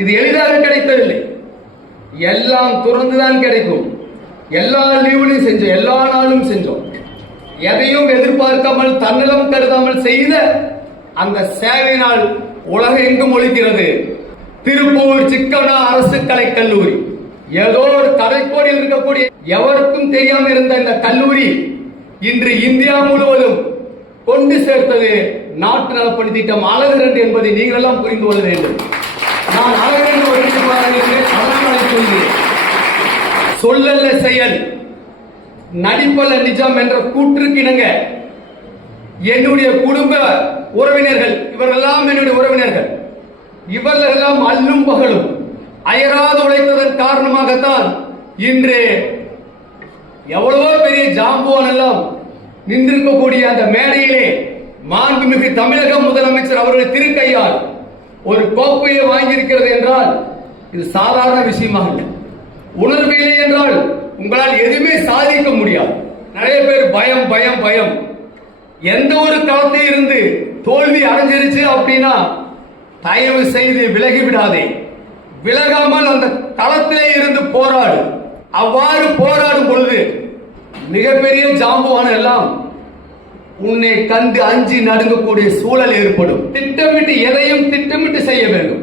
இது எளிதாக கிடைத்ததில்லை. எல்லாம் துறந்துதான் கிடைக்கும். எல்லா லீவுலையும் செஞ்சோம், எல்லா நாளும் செஞ்சோம். எதையும் எதிர்பார்க்காமல் தன்னலம் கருதாமல் செய்த அந்த சேவையினால் உலகம் எங்கும் ஒழிக்கிறது. திருப்பூர் சிக்கனா அரசு கலைக்கல்லூரி, ஏதோ ஒரு கடைக்கோடியில் இருக்கக்கூடிய எவருக்கும் தெரியாமல் இருந்த இந்த கல்லூரி இன்று இந்தியா முழுவதும் கொண்டு சேர்த்தது நாட்டு நலப்பணி திட்டம் அழகு 2 என்பதை நீங்கள் எல்லாம் புரிந்து கொள்ள வேண்டும். நான் அழகு 2 சொல்கிறேன். சொல்லல்ல செயல், நடிப்பல்ல நிஜம் என்ற கூற்றுக்கு இணங்க என்னுடைய குடும்ப உறவினர்கள், இவர்களெல்லாம் என்னுடைய உறவினர்கள், இவர்களெல்லாம் அல்லும் பகலும் அயராது உழைத்ததன் காரணமாகத்தான் இன்று எவ்வளவோ பெரிய ஜாம்புவான் எல்லாம் நின்றிருக்கக்கூடிய அந்த மேடையிலே மாண்புமிகு தமிழக முதலமைச்சர் அவருடைய திருக்கையால் ஒரு கோப்பையை வாங்கியிருக்கிறது என்றால் இது சாதாரண விஷயமாக இல்லை. உணர்வில்லை என்றால் உங்களால் எதுவுமே சாதிக்க முடியாது. நிறைய பேர் பயம் பயம் பயம். எந்த ஒரு களத்தில் இருந்து தோல்வி அடைஞ்சிருச்சு அப்படின்னா தயவு செய்து விலகி விடாதே. விலகாமல் அந்த களத்திலே இருந்து போராடு. அவ்வாறு போராடும் பொழுது மிகப்பெரிய ஜாம்புவான எல்லாம் உன்னை கண்டு அஞ்சி நடுங்கக்கூடிய சூழல் ஏற்படும். திட்டமிட்டு எதையும் திட்டமிட்டு செய்ய வேண்டும்.